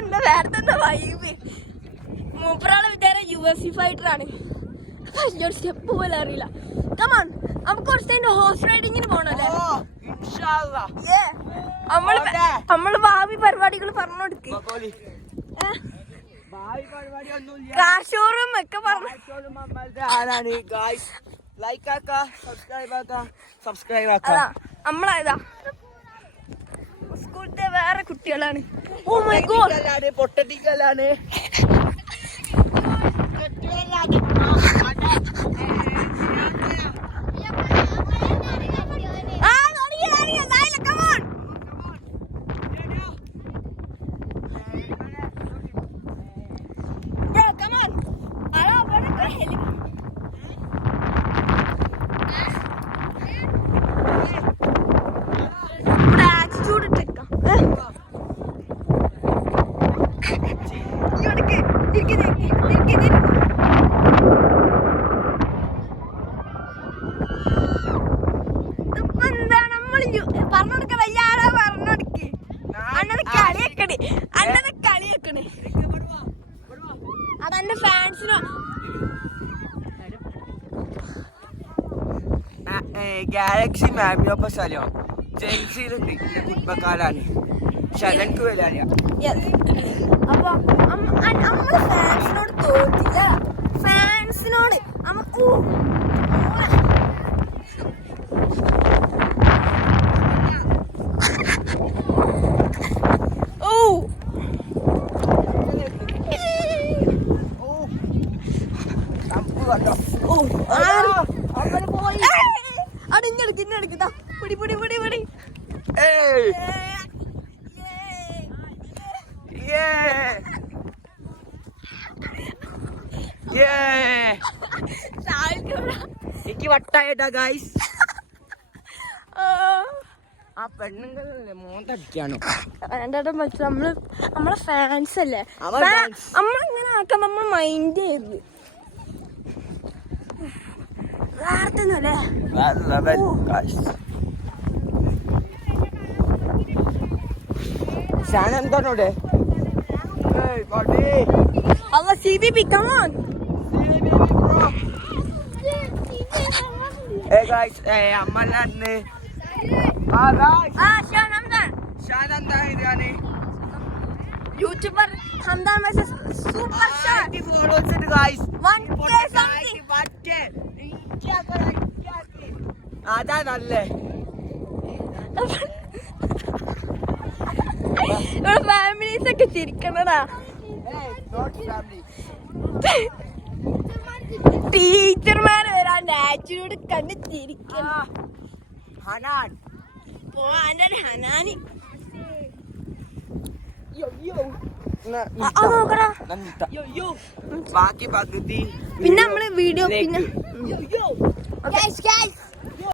എന്താ വേറെ തന്നെ വൈബ്. മൂപ്പറാളെ വിചാരം UFC ഫൈറ്ററാണ്. വലിയൊരു സ്റ്റെപ്പ് പോലെ അറിയില്ല. കമാൺ നമുക്ക് കുറച്ച് ഹോഴ്സ് റൈഡിങ്ങിന് പോണല്ലേ. നമ്മള് ഭാവി പരിപാടികൾ പറഞ്ഞു കൊടുക്ക്. കാശോറും ഒക്കെ പറഞ്ഞു. നമ്മളേതാ സ്കൂളത്തെ വേറെ കുട്ടികളാണ്. ഓ മൈ ഗോഡ് പൊട്ടറ്റിക്കലാണ്. അതെന്റെ ഫാൻസിനോ. ഗാലക്സി മാമിയോപ്പ സ്ഥലം ജെൻസിയിലുണ്ട്. കുടുംബക്കാരാണ്. ശരൺക്ക് വരാറിയ. അപ്പൊ നമ്മള് ഫാൻസിനോട് തോറ്റില്ല. ഫാൻസിനോട് അടിഞ്ഞെടുക്കിന്നെടുക്കട്ടാ. പിടി പിടി പിടി പിടി. എനിക്ക് വട്ടായിട്ടാ ഗൈസ്. ആ പെണ്ണുങ്ങളല്ലേ മോന്തടിക്കാണോ? നമ്മളെ ഫാൻസ് അല്ലേ. നമ്മളിങ്ങനെ ആക്കാൻ നമ്മൾ മൈൻഡ് ചെയ്ത് വേർത്തന്നല്ലേ. ഷാനെന്താണോടെ? CBB, come on. Hey guys, അമ്മലാണ്. ഷാനന്ദാണ് ഇതാണ്. YouTuber Hamdan versus super Shan. Followers ഉണ്ട് ഗൈസ്. 1K something. അതാ നല്ലേ. ഇവിടെ ഫാമിലീസ് ഒക്കെ ചിരിക്കണടാ. ടീച്ചർമാര് വരാൻ ആറ്റിനോട് കണ്ട് ചിരിക്കണം. ഹനാനി ബാക്കി പകുതി പിന്നെ നമ്മള് വീഡിയോ പിന്നെ